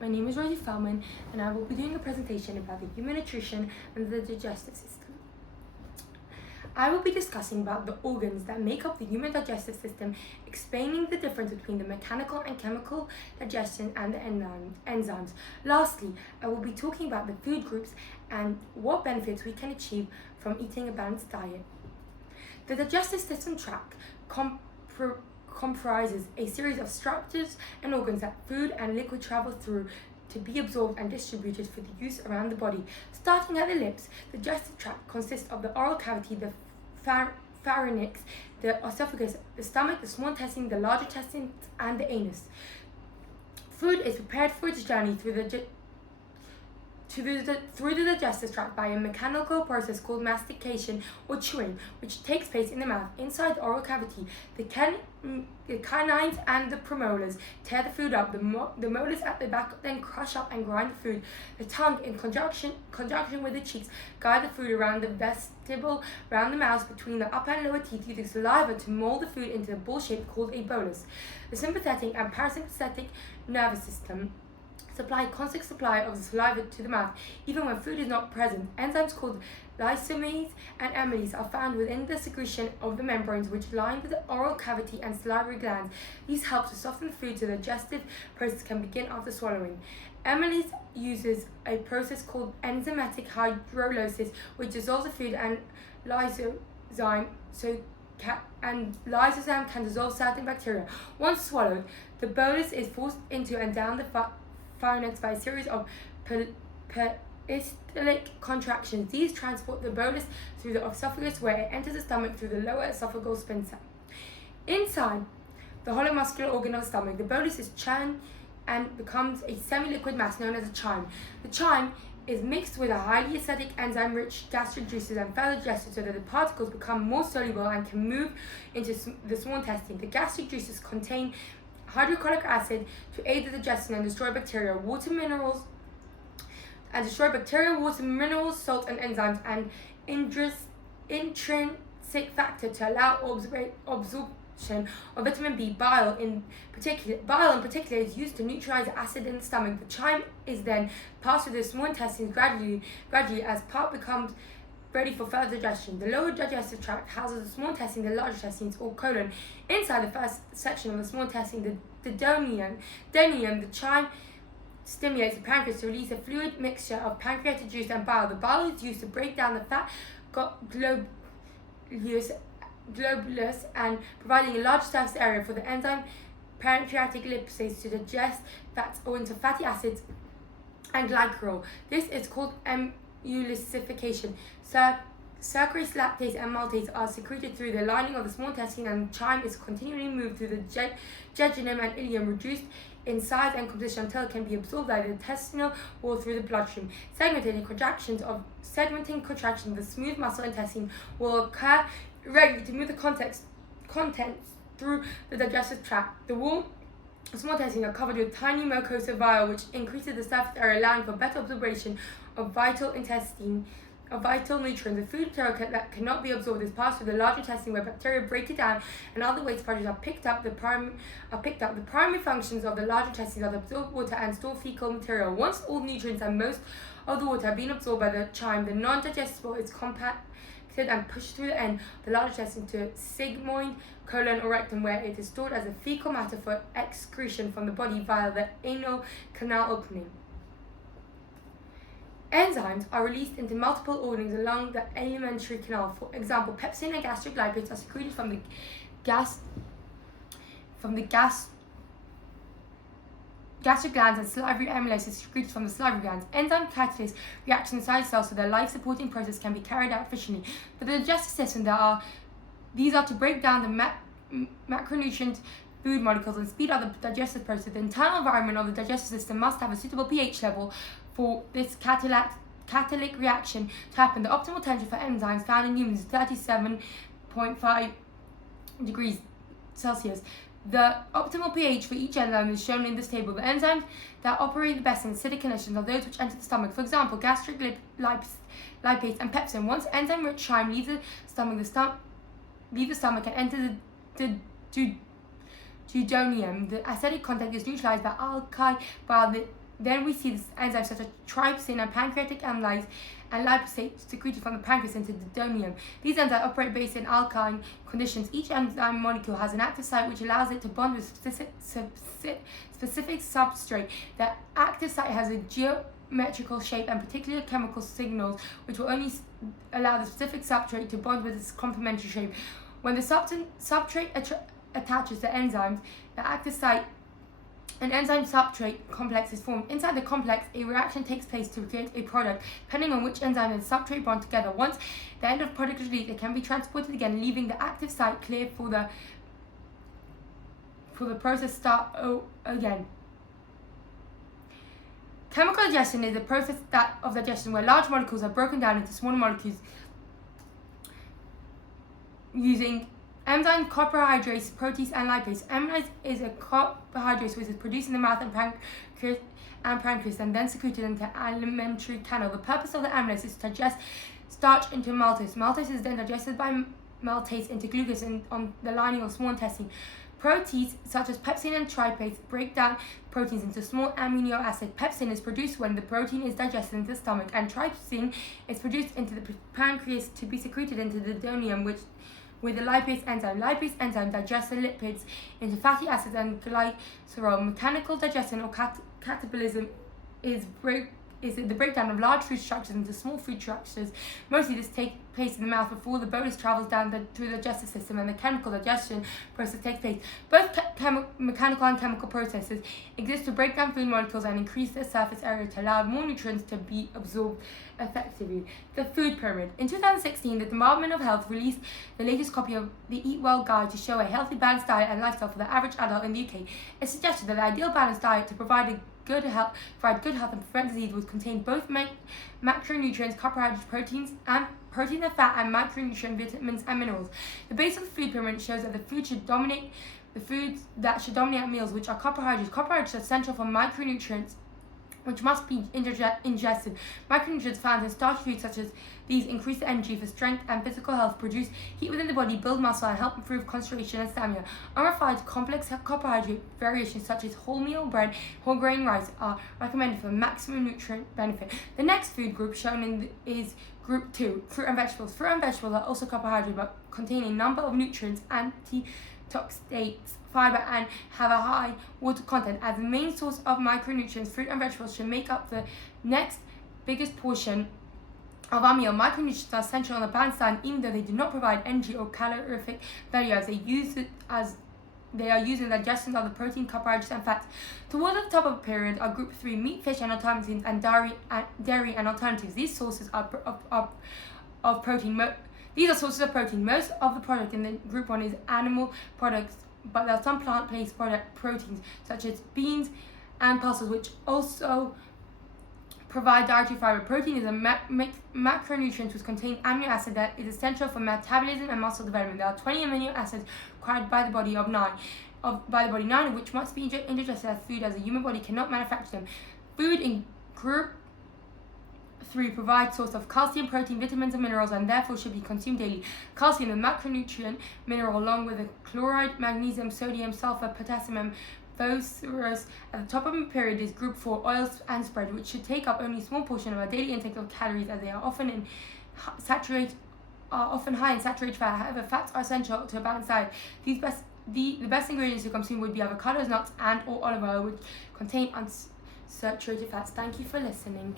My name is Rosie Feldman, and I will be doing a presentation about the human nutrition and the digestive system. I will be discussing about the organs that make up the human digestive system, explaining the difference between the mechanical and chemical digestion and the enzymes. Lastly, I will be talking about the food groups and what benefits we can achieve from eating a balanced diet. The digestive system tract comprises a series of structures and organs that food and liquid travel through to be absorbed and distributed for the use around the body. Starting at the lips, the digestive tract consists of the oral cavity, the pharynx, the esophagus, the stomach, the small intestine, the large intestine, and the anus. Food is prepared for its journey through the digestive tract by a mechanical process called mastication or chewing, which takes place in the mouth. Inside the oral cavity, the canines and the premolars tear the food up. The molars at the back then crush up and grind the food. The tongue, in conjunction with the cheeks, guide the food around the vestibule, around the mouth, between the upper and lower teeth, using saliva to mold the food into a ball shape called a bolus. The sympathetic and parasympathetic nervous system supply constant supply of the saliva to the mouth, even when food is not present. Enzymes called lysosomes and amylase are found within the secretion of the membranes which line the oral cavity and salivary glands. These help to soften the food so the digestive process can begin after swallowing. Amylase uses a process called enzymatic hydrolysis, which dissolves the food, and lysosome can dissolve certain bacteria. Once swallowed, the bolus is forced into and down the pharynx by a series of peristaltic contractions. These transport the bolus through the esophagus, where it enters the stomach through the lower esophageal sphincter. Inside the hollow muscular organ of the stomach, the bolus is churned and becomes a semi-liquid mass known as a chyme. The chyme is mixed with a highly acidic enzyme-rich gastric juices and further digested so that the particles become more soluble and can move into the small intestine. The gastric juices contain hydrochloric acid to aid the digestion and destroy bacteria, water, minerals, salt, and enzymes, and intrinsic factor to allow absorption of vitamin B. Bile in particular is used to neutralize acid in the stomach. The chyme is then passed through the small intestines gradually as part becomes ready for further digestion. The lower digestive tract houses the small intestine, the large intestines, or colon. Inside the first section of the small intestine, the duodenum, the chyme stimulates the pancreas to release a fluid mixture of pancreatic juice and bile. The bile is used to break down the fat globulus and providing a large surface area for the enzyme pancreatic lipase to digest fats or into fatty acids and glycerol. This is called emulsification. Sucrase, lactase, and maltase are secreted through the lining of the small intestine, and chyme is continually moved through the jejunum and ileum, reduced in size and composition until it can be absorbed by the intestinal wall through the bloodstream. Segmenting contractions of the smooth muscle intestine will occur regularly to move the contents through the digestive tract. The wall of small intestine are covered with tiny mucosa villi, which increases the surface area, allowing for better absorption of vital nutrients. The food material that cannot be absorbed is passed through the large intestine, where bacteria break it down and other waste products are picked up. The primary functions of the large intestine are to absorb water and store fecal material. Once all nutrients and most of the water have been absorbed by the chyme, the non-digestible is compacted and pushed through the end of the large intestine to sigmoid colon or rectum, where it is stored as a fecal matter for excretion from the body via the anal canal opening. Enzymes are released into multiple organs along the alimentary canal. For example, pepsin and gastric lipids are secreted from the gastric glands, and salivary amylase is secreted from the salivary glands. Enzyme catalysts react inside cells so their life-supporting process can be carried out efficiently. For the digestive system, these are to break down the macronutrient food molecules and speed up the digestive process. The internal environment of the digestive system must have a suitable pH level for this catalytic reaction to happen. The optimal temperature for enzymes found in humans is 37.5 degrees Celsius. The optimal pH for each enzyme is shown in this table. The enzymes that operate the best in acidic conditions are those which enter the stomach. For example, gastric lipase and pepsin. Once enzyme-rich chyme leaves the stomach and enters the duodenum, the acidic content is neutralized by alkali, while the Then we see this enzymes such as trypsin and pancreatic amylase and lipase secreted from the pancreas into the duodenum. These enzymes operate based in alkaline conditions. Each enzyme molecule has an active site which allows it to bond with specific substrate. The active site has a geometrical shape and particular chemical signals which will only allow the specific substrate to bond with its complementary shape. When the substrate attaches the enzymes, the active site, an enzyme substrate complex is formed. Inside the complex, a reaction takes place to create a product. Depending on which enzyme and substrate bond together, once the end of product is released, it can be transported again, leaving the active site clear for the process start again. Chemical digestion is a process of digestion where large molecules are broken down into smaller molecules using enzymes, carbohydrates, proteins, and lipase. Amylase is a carbohydrate which is produced in the mouth and pancreas and then secreted into the alimentary canal. The purpose of the amylase is to digest starch into maltose. Maltose is then digested by maltase into glucose on the lining of small intestine. Proteins such as pepsin and trypase break down proteins into small amino acids. Pepsin is produced when the protein is digested into the stomach, and trypsin is produced into the pancreas to be secreted into the duodenum, with the lipase enzyme. Lipase enzyme digests the lipids into fatty acids and glycerol. Mechanical digestion or catabolism is the breakdown of large food structures into small food structures. Mostly this takes place in the mouth before the bolus travels down through the digestive system, and the chemical digestion process takes place. Both mechanical and chemical processes exist to break down food molecules and increase their surface area to allow more nutrients to be absorbed effectively. The food pyramid. In 2016, the Department of Health released the latest copy of the Eat Well Guide to show a healthy balanced diet and lifestyle for the average adult in the UK. It suggested that the ideal balanced diet to provide good health and prevent disease would contain both macronutrients, carbohydrates, proteins and fat, and micronutrient vitamins and minerals. The base of the food pyramid shows that the foods that should dominate meals, which are carbohydrates. Carbohydrates are essential for micronutrients which must be ingested. Micronutrients found in starchy foods such as these increase the energy for strength and physical health, produce heat within the body, build muscle, and help improve concentration and stamina. Unrefined complex carbohydrate variations such as wholemeal bread, whole grain rice are recommended for maximum nutrient benefit. The next food group shown is Group 2, fruit and vegetables. Fruit and vegetables are also carbohydrates but contain a number of nutrients, antioxidants, fiber, and have a high water content. As the main source of micronutrients, fruit and vegetables should make up the next biggest portion of our meal. Micronutrients are essential on the balanced diet, even though they do not provide energy or calorific value, as they are used in the digestion of the protein, carbohydrates, and fats. Towards the top of the pyramid are Group 3, meat, fish, and alternatives, and dairy and alternatives. These sources of protein. These are sources of protein. Most of the product in the Group 1 is animal products, but there are some plant-based proteins such as beans and pulses, which also provide dietary fiber. Protein is a macronutrient which contains amino acid that is essential for metabolism and muscle development. There are 20 amino acids required by the body, 9 of which must be indigested as food, as the human body cannot manufacture them. Food in Group 3 provides source of calcium, protein, vitamins, and minerals, and therefore should be consumed daily. Calcium, a macronutrient mineral, along with the chloride, magnesium, sodium, sulfur, potassium, and phosphorus. At the top of the pyramid is Group 4, oils and spread, which should take up only a small portion of our daily intake of calories, as they are often high in saturated fat. However, fats are essential to a balanced diet. The best ingredients to consume would be avocados, nuts, and or olive oil, which contain unsaturated fats. Thank you for listening.